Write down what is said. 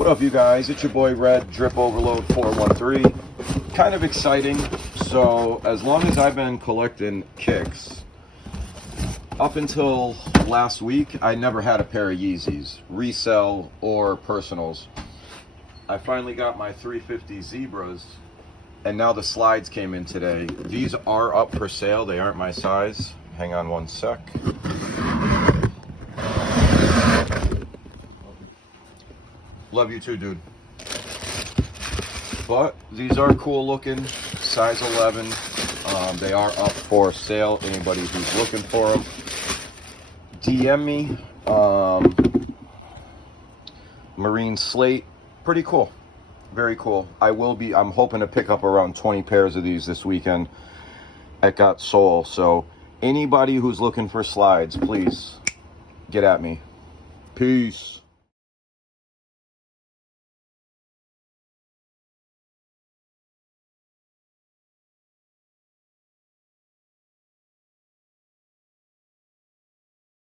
What up, you guys? It's your boy Red, Drip Overload 413. Kind of exciting. So, as long as I've been collecting kicks, up until last week, I never had a pair of Yeezys, resell or personals. I finally got my 350 Zebras, and now the slides came in today. These are up for sale. They aren't my size. Hang on one sec. Love you too, dude. But these are cool looking, size 11. They are up for sale. Anybody who's looking for them, DM me. Marine Slate, pretty cool, very cool. I'm hoping to pick up around 20 pairs of these this weekend at Got Soul. So anybody who's looking for slides, please get at me. Peace.